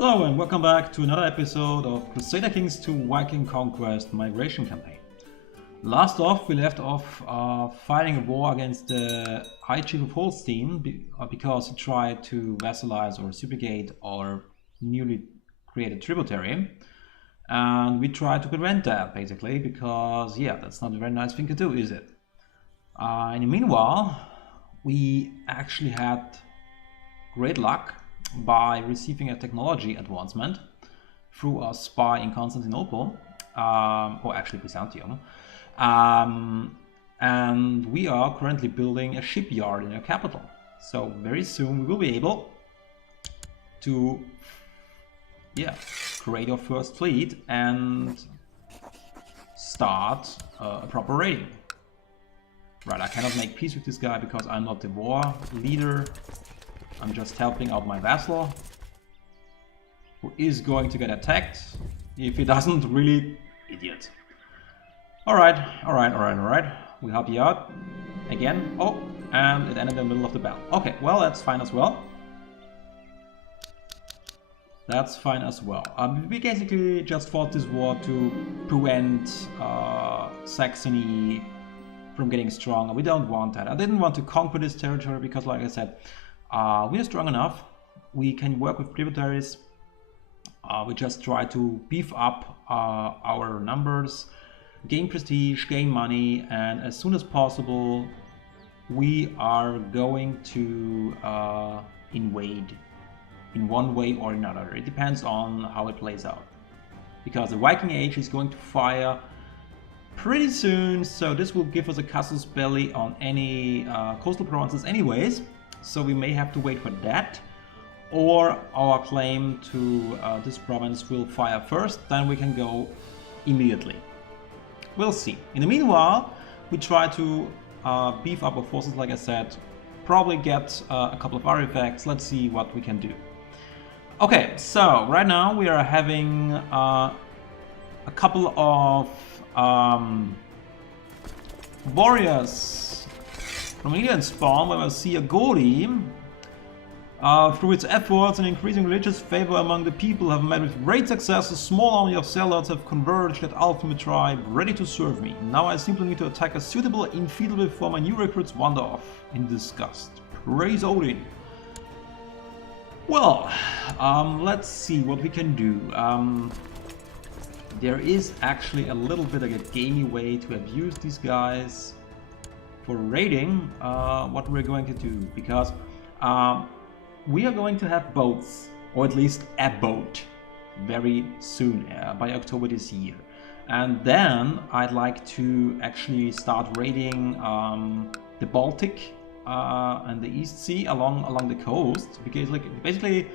Hello and welcome back to another episode of Crusader Kings 2 Viking Conquest Migration Campaign. Last off, we left off fighting a war against the High Chief of Holstein because he tried to vassalize or subjugate our newly created tributary. And we tried to prevent that, basically, because, yeah, that's not a very nice thing to do, is it? In the meanwhile, we actually had great luck by receiving a technology advancement through a spy in Constantinople, or actually Byzantium. And we are currently building a shipyard in our capital. So very soon we will be able to create our first fleet and start a proper raiding. Right, I cannot make peace with this guy because I'm not the war leader. I'm just helping out my vassal, who is going to get attacked. If he doesn't, really idiot. Alright. We help you out. Again. Oh, and it ended in the middle of the battle. Okay, well, that's fine as well. We basically just fought this war to prevent Saxony from getting stronger. We don't want that. I didn't want to conquer this territory because, like I said, we are strong enough. We can work with tributaries. We just try to beef up our numbers, gain prestige, gain money, and as soon as possible we are going to invade in one way or another. It depends on how it plays out, because the Viking Age is going to fire pretty soon, so this will give us a casus belli on any coastal provinces anyways, so we may have to wait for that, or our claim to this province will fire first, then we can go immediately. We'll see. In the meanwhile, we try to beef up our forces, like I said, probably get a couple of artifacts. Let's see what we can do. Okay, so right now we are having a couple of warriors from Indian spawn, where we see a Gori. Through its efforts and increasing religious favor among the people, have met with great success. A small army of zealots have converged at ultimate tribe, ready to serve me. Now I simply need to attack a suitable infidel before my new recruits wander off in disgust. Praise Odin. Well, let's see what we can do. There is actually a little bit of a gamey way to abuse these guys for raiding. What we're going to do, because we are going to have boats, or at least a boat, very soon, by October this year. And then I'd like to actually start raiding the Baltic and the East Sea along the coast, because basically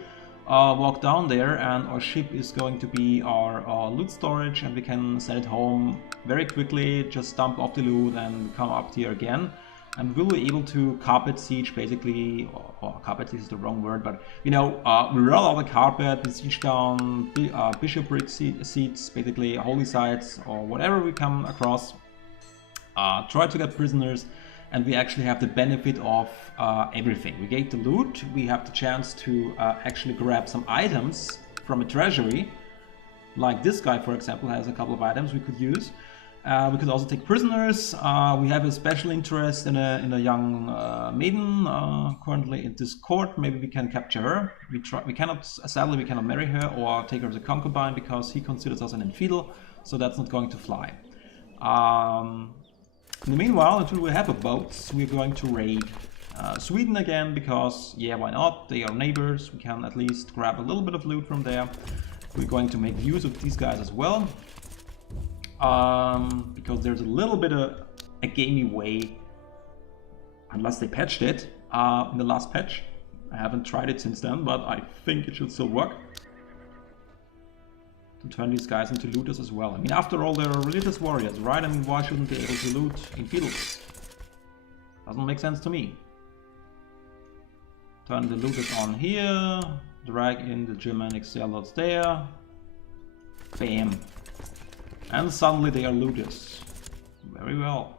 walk down there and our ship is going to be our loot storage, and we can send it home very quickly, just dump off the loot and come up here again. And we'll be able to carpet siege, basically, or carpet siege is the wrong word, but you know, we roll out the carpet, we siege down bishopric seats, basically holy sites or whatever we come across, try to get prisoners, and we actually have the benefit of everything. We get the loot, we have the chance to actually grab some items from a treasury, like this guy, for example, has a couple of items we could use. We could also take prisoners. We have a special interest in a young maiden currently in this court. Maybe we can capture her. Sadly we cannot marry her or take her as a concubine because he considers us an infidel, so that's not going to fly. In the meanwhile, until we have a boat, we're going to raid Sweden again, because yeah, why not? They are neighbors. We can at least grab a little bit of loot from there. We're going to make use of these guys as well. Because there's a little bit of a gamey way, unless they patched it in the last patch. I haven't tried it since then, but I think it should still work, to turn these guys into looters as well. I mean, after all, they're religious warriors, right? I mean, why shouldn't they be able to loot infidels? Doesn't make sense to me. Turn the looters on here, drag in the Germanic zealots there, bam. And suddenly they are looters. Very well.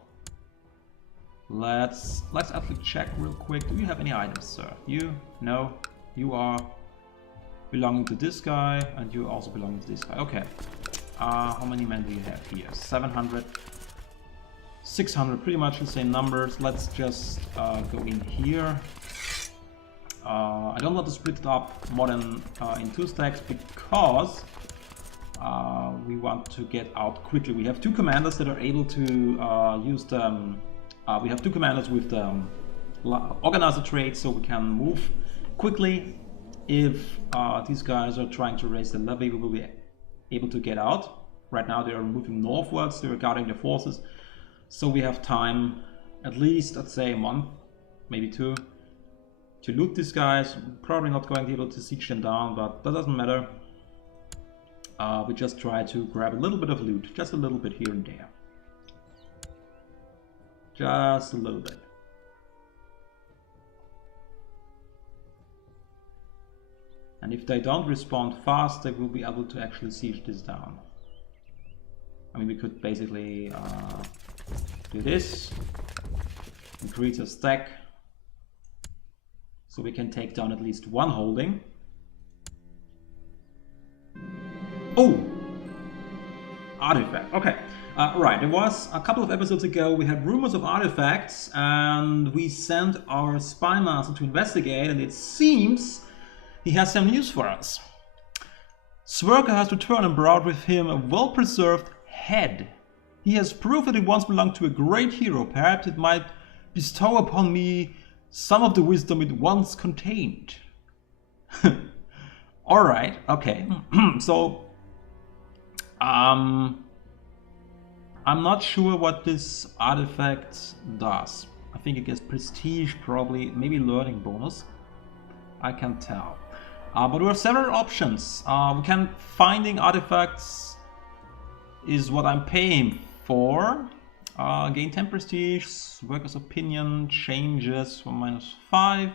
Let's actually check real quick. Do you have any items, sir? You? No? You are belonging to this guy, and you also belonging to this guy. Okay. How many men do you have here? 700, 600, pretty much the same numbers. Let's just go in here. I don't want to split it up more than in 2 stacks because we want to get out quickly. We have 2 commanders that are able to use the... we have 2 commanders with the organizer trait, so we can move quickly. If these guys are trying to raise the levy, we will be able to get out. Right now they are moving northwards, they are guarding their forces. So we have time, at least, let's say a month, maybe 2, to loot these guys. Probably not going to be able to siege them down, but that doesn't matter. We just try to grab a little bit of loot, just a little bit here and there. Just a little bit. And if they don't respond fast, they will be able to actually siege this down. I mean, we could basically do this, increase a stack, so we can take down at least 1 holding. Oh! Artifact, okay. Right, there was a couple of episodes ago, we had rumors of artifacts, and we sent our spy master to investigate, and it seems he has some news for us. Swerker has returned and brought with him a well-preserved head. He has proved that it once belonged to a great hero. Perhaps it might bestow upon me some of the wisdom it once contained. Alright, okay. So, I'm not sure what this artifact does. I think it gets prestige, probably, maybe learning bonus. I can't tell. But we have several options. Finding artifacts is what I'm paying for. Gain 10 prestige, worker's opinion changes from -5.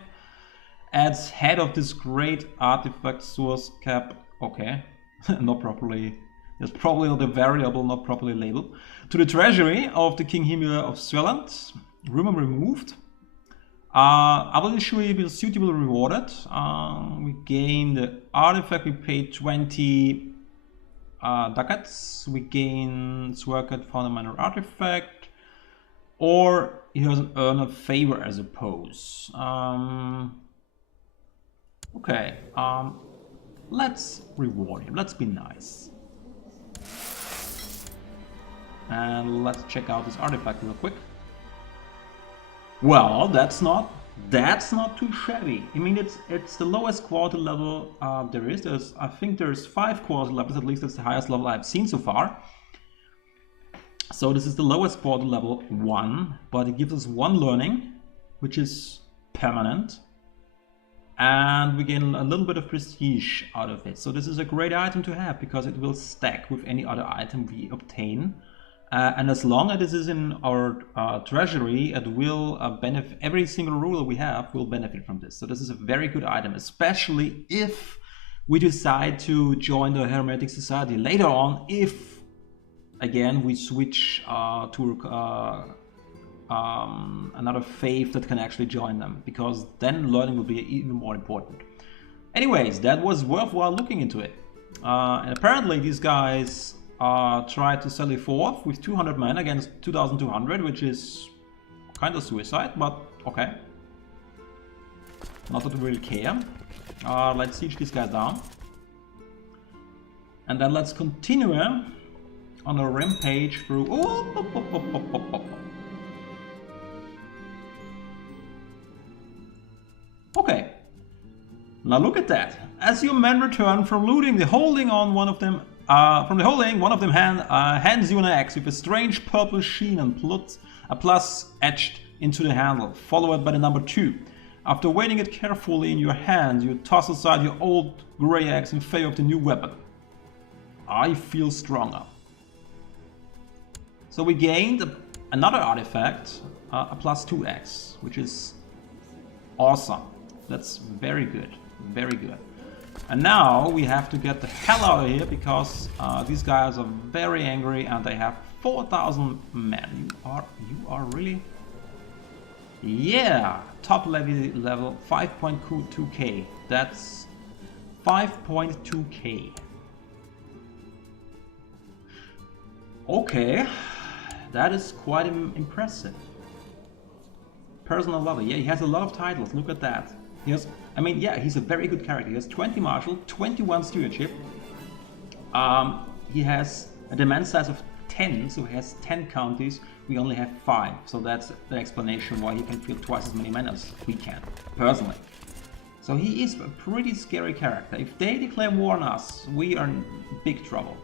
Adds head of this great artifact source cap. Okay, not properly. There's probably not a variable not properly labeled. To the treasury of the King Himir of Sverland. Rumor removed. Our issue will suitably rewarded. We gain the artifact, we pay 20 ducats. We gain Swerkat found a minor artifact. Or he doesn't earn a favor as a pose. Okay, let's reward him, let's be nice. And let's check out this artifact real quick. Well, that's not too shabby. I mean, it's the lowest quality level there is. I think there's 5 quality levels, at least that's the highest level I've seen so far. So this is the lowest quality level 1, but it gives us 1 learning, which is permanent. And we gain a little bit of prestige out of it. So this is a great item to have because it will stack with any other item we obtain. And as long as this is in our treasury, it will benefit. Every single ruler we have will benefit from this. So this is a very good item, especially if we decide to join the Hermetic Society later on. If again we switch to another faith that can actually join them, because then learning will be even more important. Anyways, that was worthwhile looking into it. And apparently these guys tried to sally forth with 200 men against 2,200, which is kind of suicide, but okay. Not that we really care. Let's siege these guys down. And then let's continue on a rampage through... Okay. Now look at that. As your men return from looting the holding on one of them... one of them hands you an axe with a strange purple sheen and a plus etched into the handle, followed by the number 2. After weighing it carefully in your hand, you toss aside your old grey axe in favor of the new weapon. I feel stronger. So we gained another artifact, a plus 2 axe, which is awesome. That's very good, very good. And now we have to get the hell out of here because these guys are very angry and they have 4,000 men. You are really... Yeah, top level 5.2k. That's 5.2k. Okay, that is quite impressive. Personal lover, yeah, he has a lot of titles, look at that. He has, I mean, yeah, he's a very good character. He has 20 martial, 21 stewardship. He has a demand size of 10, so he has 10 counties. We only have 5, so that's the explanation why he can field twice as many men as we can, personally. So he is a pretty scary character. If they declare war on us, we are in big trouble,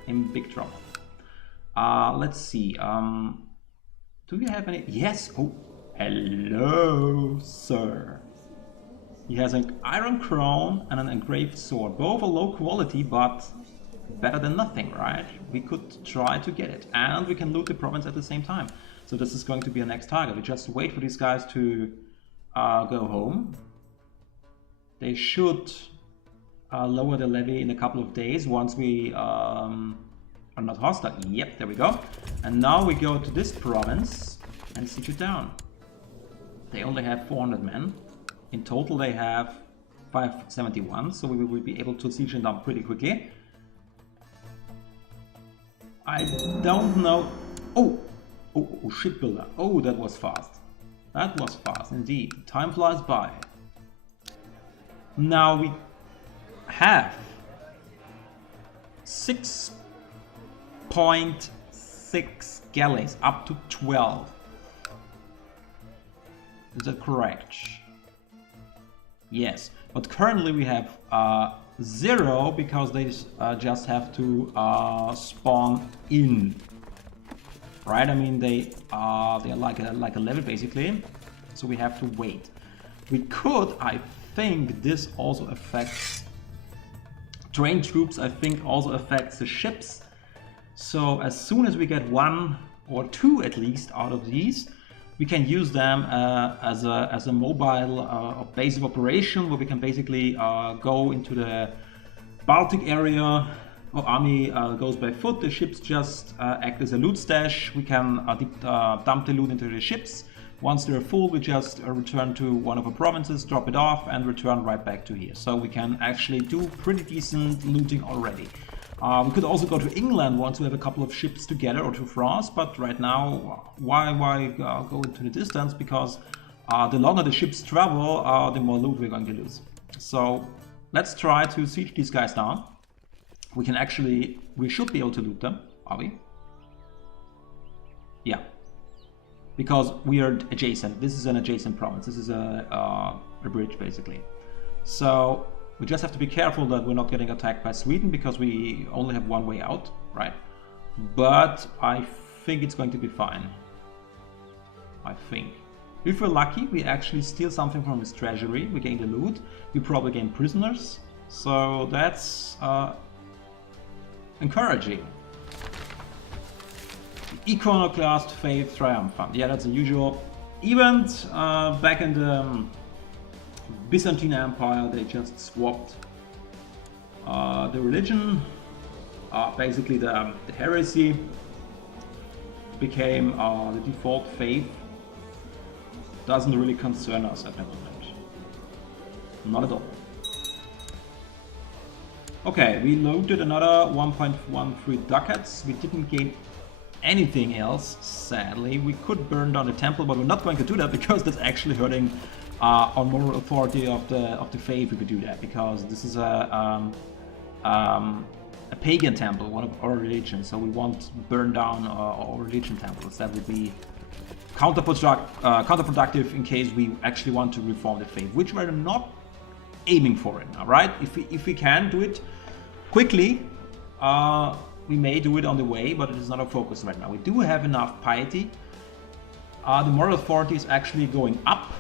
Let's see, do you have any? Yes, oh, hello, sir. He has an iron crown and an engraved sword. Both are low quality, but better than nothing, right? We could try to get it, and we can loot the province at the same time. So this is going to be our next target. We just wait for these guys to go home. They should lower the levy in a couple of days once we are not hostile. Yep, there we go. And now we go to this province and siege it down. They only have 400 men. In total they have 571, so we will be able to siege it down pretty quickly. I don't know. Oh, shipbuilder. Oh, that was fast. That was fast indeed. Time flies by. Now we have 6.6 galleys, up to 12. Is that correct? Yes, but currently we have 0 because they just have to spawn in, right? I mean they are like a level basically, so we have to wait. We could, I think this also affects trained troops. I think also affects the ships. So as soon as we get 1 or 2 at least out of these, we can use them as a mobile base of operation, where we can basically go into the Baltic area. Our army goes by foot. The ships just act as a loot stash. We can dump the loot into the ships. Once they're full, we just return to one of our provinces, drop it off, and return right back to here. So we can actually do pretty decent looting already. We could also go to England once we have a couple of ships together, or to France, but right now, why go into the distance? Because the longer the ships travel, the more loot we're going to lose. So let's try to siege these guys down. We should be able to loot them, are we? Yeah. Because we are adjacent. This is an adjacent province. This is a bridge, basically. So we just have to be careful that we're not getting attacked by Sweden, because we only have one way out, right? But I think it's going to be fine. I think. If we're lucky, we actually steal something from his treasury. We gain the loot. We probably gain prisoners. So that's encouraging. Iconoclast Faith Triumphant. Yeah, that's a usual event. Back in the Byzantine Empire, they just swapped the religion. Basically, the heresy became the default faith. Doesn't really concern us at the moment. Not at all. Okay, we loaded another 1.13 ducats. We didn't gain anything else, sadly. We could burn down the temple, but we're not going to do that because that's actually hurting our moral authority of the faith if we do that, because this is a pagan temple, one of our religions, so we won't burn down our religion temples. That would be counterproductive in case we actually want to reform the faith, which we're not aiming for it now, right? If we can do it quickly, we may do it on the way, but it is not our focus right now. We do have enough piety. The moral authority is actually going up,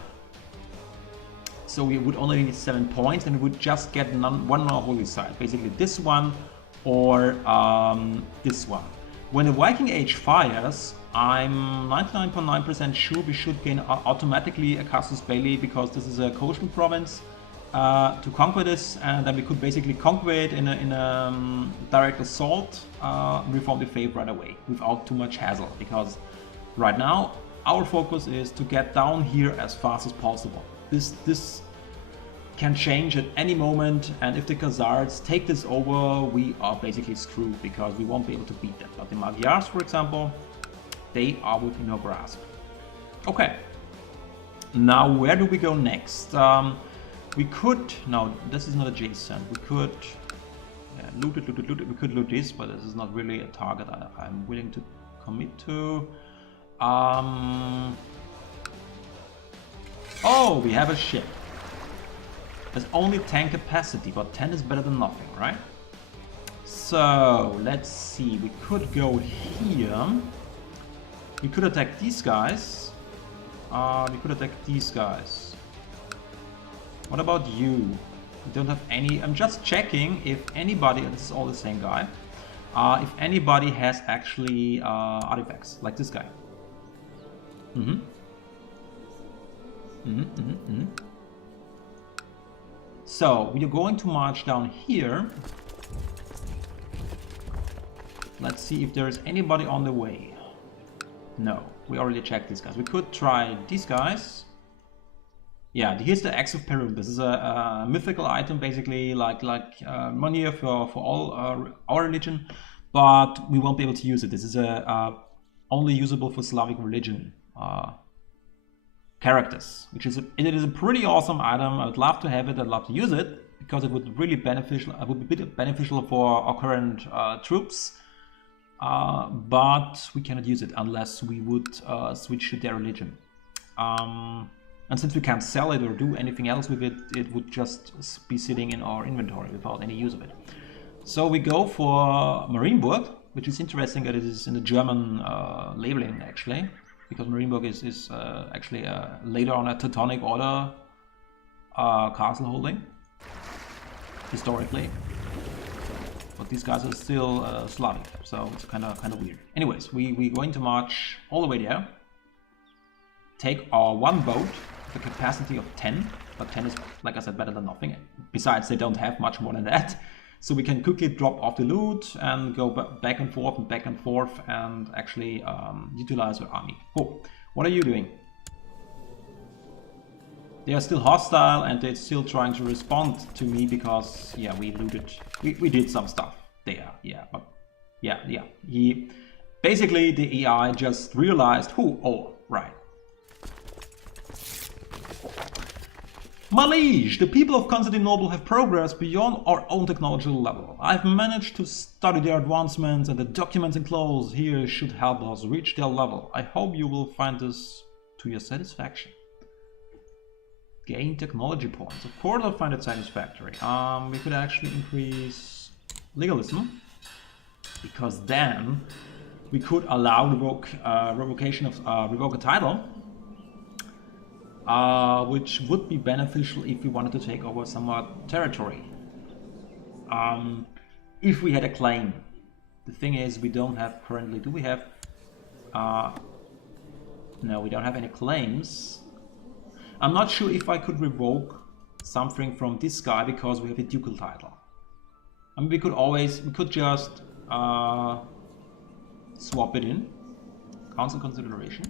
so we would only need 7 points, and we would just get one more holy site, basically this one or this one. When the Viking Age fires, I'm 99.9% sure we should gain automatically a Casus Belli, because this is a coastal province. To conquer this, and then we could basically conquer it in a direct assault, reform the faith right away without too much hassle, because right now our focus is to get down here as fast as possible. This can change at any moment, and if the Khazars take this over, we are basically screwed because we won't be able to beat them. But the Magyars, for example, they are within our grasp. Okay, now where do we go next? We could, no, this is not adjacent. We could loot it. We could loot this, but this is not really a target I'm willing to commit to. Oh, we have a ship. There's only 10 capacity, but 10 is better than nothing, right? So, let's see. We could go here. We could attack these guys. We could attack these guys. What about you? We don't have any... I'm just checking if anybody... This is all the same guy. If anybody has actually artifacts, like this guy. So, we are going to march down here. Let's see if there is anybody on the way. No, we already checked these guys. We could try these guys. Yeah, here's the Axe of Peru. This is a mythical item, basically, like money for all our religion, but we won't be able to use it. This is only usable for Slavic religion characters, which is it is a pretty awesome item. I would love to have it. I'd love to use it because it would really beneficial. It would be beneficial for our current troops. But we cannot use it unless we would switch to their religion. And since we can't sell it or do anything else with it, it would just be sitting in our inventory without any use of it. So we go for Marienburg, which is interesting that it is in the German labeling actually, because Marienburg is actually later on a Teutonic Order castle holding, historically. But these guys are still Slavic, so it's kind of weird. Anyways, we're going to march all the way there. Take our one boat, the capacity of 10, but 10 is, like I said, better than nothing. Besides, they don't have much more than that. So we can quickly drop off the loot and go back and forth and actually utilize our army. Cool. What are you doing? They are still hostile and they're still trying to respond to me because, yeah, we looted, we did some stuff there, yeah, but yeah, he, basically the AI just realized, oh, right. My liege, the people of Constantinople have progressed beyond our own technological level. I've managed to study their advancements and the documents enclosed here should help us reach their level. I hope you will find this to your satisfaction. Gain technology points. Of course I'll find it satisfactory. We could actually increase legalism, because then we could allow revocation of revoke a title, which would be beneficial if we wanted to take over some more territory. If we had a claim. The thing is, we don't have currently, do we have? No, we don't have any claims. I'm not sure if I could revoke something from this guy because we have a ducal title. I mean, we could just swap it in. Council consideration.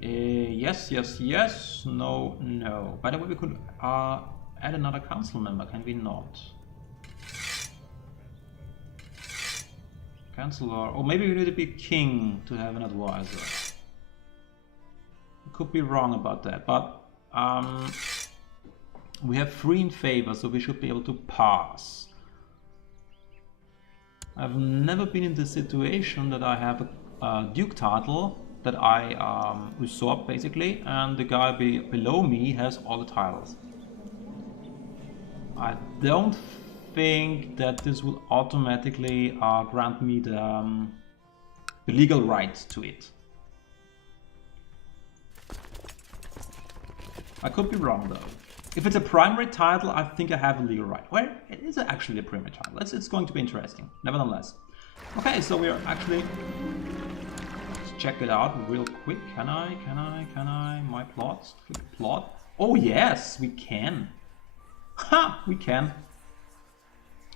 Yes. No. By the way, we could add another council member, can we not? Councillor, or maybe we need to be king to have an advisor. Could be wrong about that, but we have 3 in favor, so we should be able to pass. I've never been in the situation that I have a duke title that I usurp basically, and the guy below me has all the titles. I don't think that this will automatically grant me the legal right to it. I could be wrong though. If it's a primary title, I think I have a legal right. Well, it is actually a primary title. It's going to be interesting, nevertheless. Okay, so we are actually... Let's check it out real quick. Can I? My plots? Click plot. Oh yes, we can. Ha! We can.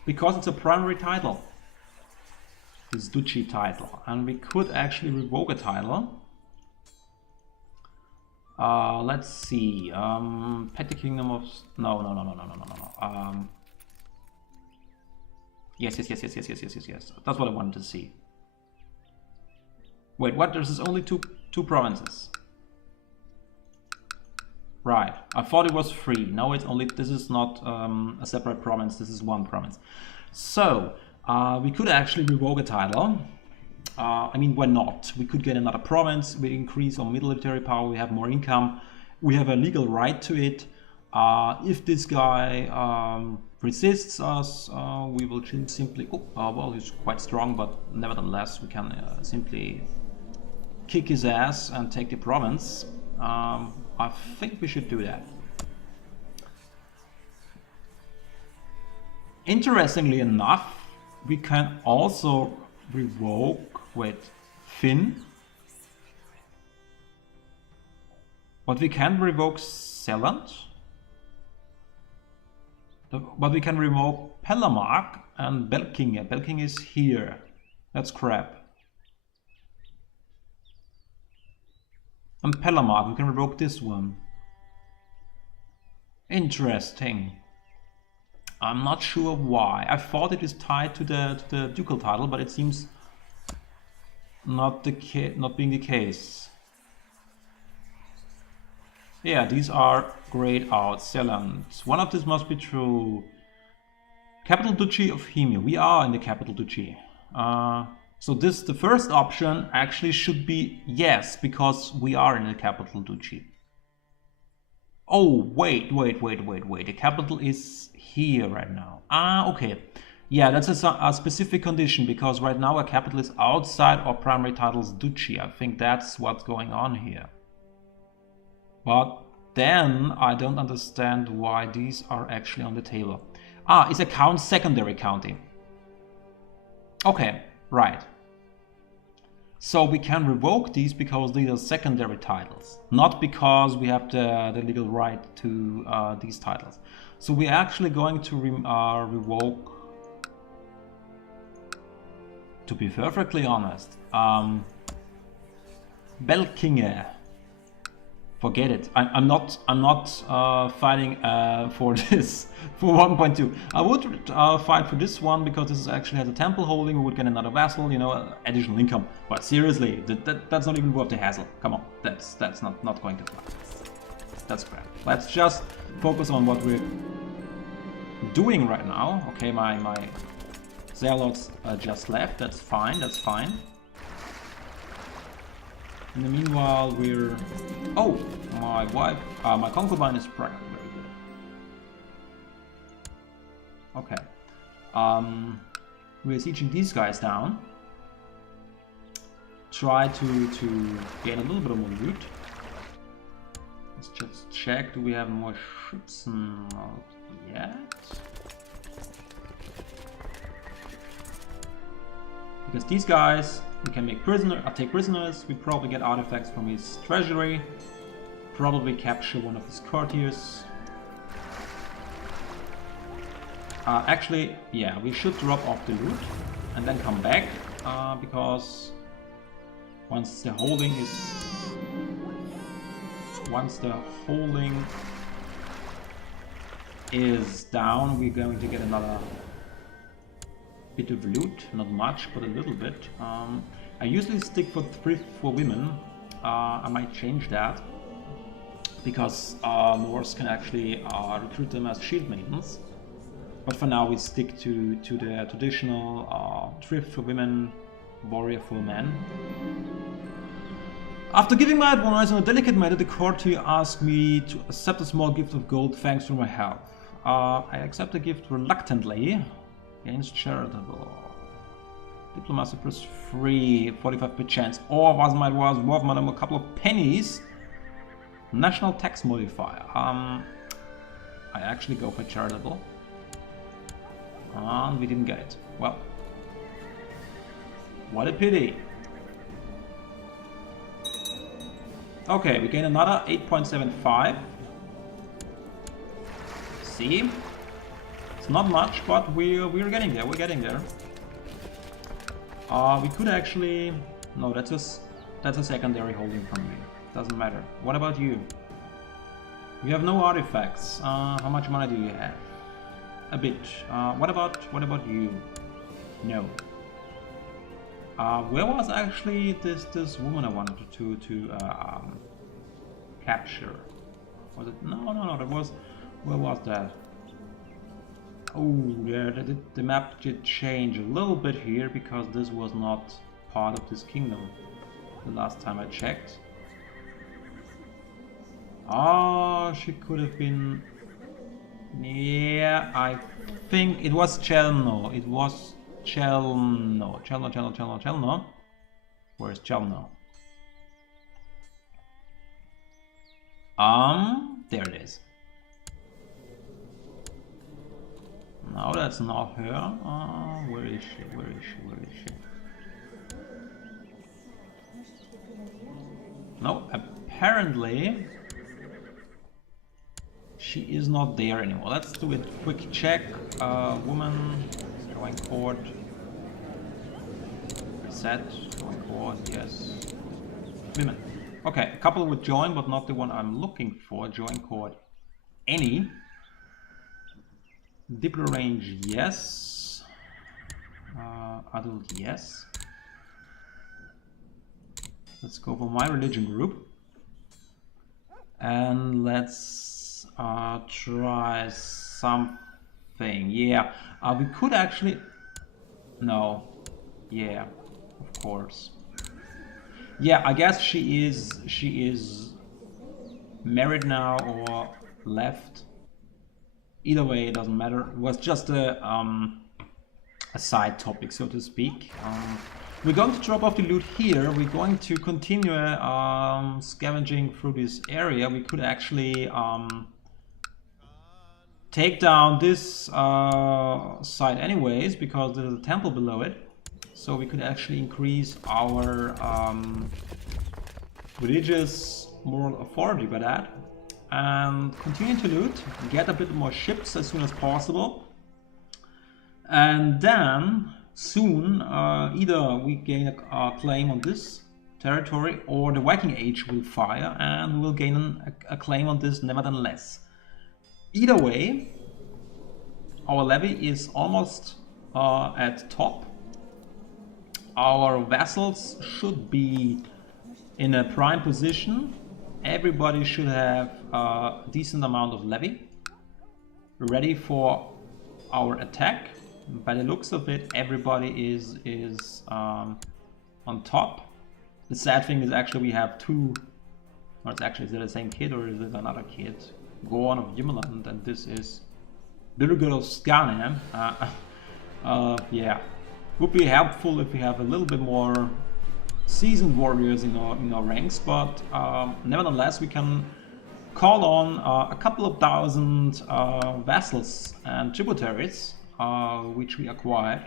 Because it's a primary title. This duchy title. And we could actually revoke a title. Let's see. Petty Kingdom of... No. Yes. That's what I wanted to see. Wait, what? There's only two provinces. Right. I thought it was 3. No, it's only... This is not a separate province. This is one province. So, we could actually revoke a title. I mean, why not? We could get another province, we increase our military power, we have more income, we have a legal right to it. If this guy resists us, we will simply... well, he's quite strong, but nevertheless, we can simply kick his ass and take the province. I think we should do that. Interestingly enough, we can also revoke... Wait, Finn? But we can't revoke Zealand? But we can revoke Pelamark and Baltic. Baltic is here. That's crap. And Pelamark, we can revoke this one. Interesting. I'm not sure why. I thought it is tied to the ducal title, but it seems not being the case. Yeah, these are grayed out. Zealand. One of this must be true. Capital Duchy of Hemia. We are in the Capital Duchy. So the first option actually should be yes, because we are in the Capital Duchy. Oh, wait. The capital is here right now. Okay. Yeah, that's a specific condition, because right now our capital is outside our primary title's duchy. I think that's what's going on here. But then I don't understand why these are actually on the table. It's a secondary county. Okay, right. So we can revoke these because these are secondary titles, not because we have the legal right to these titles. So we're actually going to revoke, to be perfectly honest, Belkinge. Forget it. I'm not fighting for this, for 1.2. I would fight for this one because this actually has a temple holding. We would get another vassal, you know, additional income. But seriously, that's not even worth the hassle. Come on, that's not going to fly. That's crap. Let's just focus on what we're doing right now. Okay, my zealots just left. That's fine. That's fine. In the meanwhile, we're... Oh, my wife, my concubine is pregnant. Very good. Okay. We're sieging these guys down. Try to gain a little bit of more loot. Let's just check. Do we have more ships? Not yet. Because these guys, we can make take prisoners. We probably get artifacts from his treasury. Probably capture one of his courtiers. Actually, yeah, we should drop off the loot and then come back, because once the holding is down, we're going to get another bit of loot, not much, but a little bit. I usually stick for thrift for women. I might change that because Norse can actually recruit them as shield maidens. But for now we stick to the traditional thrift for women, warrior for men. After giving my advice on a delicate matter, the courtier asked me to accept a small gift of gold thanks for my help. I accept the gift reluctantly. Against charitable. Diplomacy plus 3, 45 per chance. Or was worth a couple of pennies. National tax modifier. I actually go for charitable. And we didn't get it. Well. What a pity. Okay, we gain another 8.75. See? It's not much, but we're getting there. We're getting there. We could actually... No, that's a secondary holding from me. doesn't matter. What about you? You have no artifacts. How much money do you have? A bit. What about you? No. Where was actually this woman I wanted to capture? Was it? No. That was. Where was that? Oh, yeah. The map did change a little bit here because this was not part of this kingdom the last time I checked. Oh, she could have been. Yeah, I think it was Chelno. It was Chelno. Chelno. Where's Chelno? There it is. No, that's not her. Where is she? No, apparently she is not there anymore. Let's do a quick check. Woman, join court. Reset, join court, yes. Women. Okay, a couple would join, but not the one I'm looking for. Join court. Any. Diplo range, yes. Adult, yes. Let's go for my religion group. And let's try something. Yeah, we could actually. No. Yeah, of course. Yeah, I guess she is married now or left. Either way, it doesn't matter. It was just a side topic, so to speak. We're going to drop off the loot here. We're going to continue scavenging through this area. We could actually take down this side anyways, because there's a temple below it. So we could actually increase our religious moral authority by that. And continue to loot, get a bit more ships as soon as possible. And then soon either we gain a claim on this territory or the Viking Age will fire and we will gain a claim on this nevertheless. Either way, our levy is almost at top. Our vassals should be in a prime position. Everybody should have a decent amount of levy ready for our attack. By the looks of it, everybody is on top. The sad thing is actually we have two. Or it's actually, is it the same kid or is it another kid? Gorn of Jymmerland, and this is Birger of Scandinavia. Yeah, would be helpful if we have a little bit more seasoned warriors in our ranks, but nevertheless we can call on a couple of thousand vassals and tributaries which we acquired,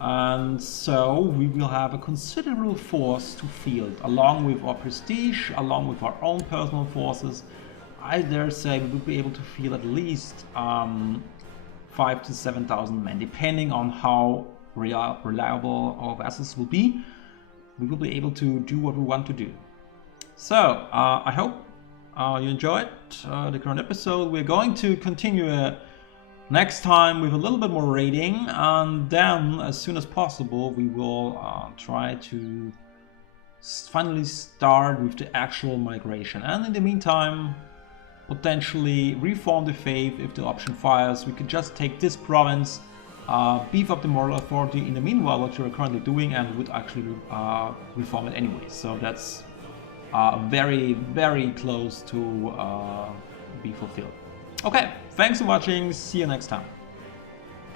and so we will have a considerable force to field along with our prestige, along with our own personal forces. I dare say we will be able to field at least 5,000 to 7,000 men, depending on how reliable our vessels will be. We will be able to do what we want to do. So I hope you enjoyed the current episode. We're going to continue next time with a little bit more raiding, and then as soon as possible we will try to finally start with the actual migration, and in the meantime potentially reform the faith if the option fires. We could just take this province, beef up the moral authority in the meanwhile, what you're currently doing, and would actually reform it anyway. So that's very, very close to be fulfilled. Okay, thanks for watching, see you next time.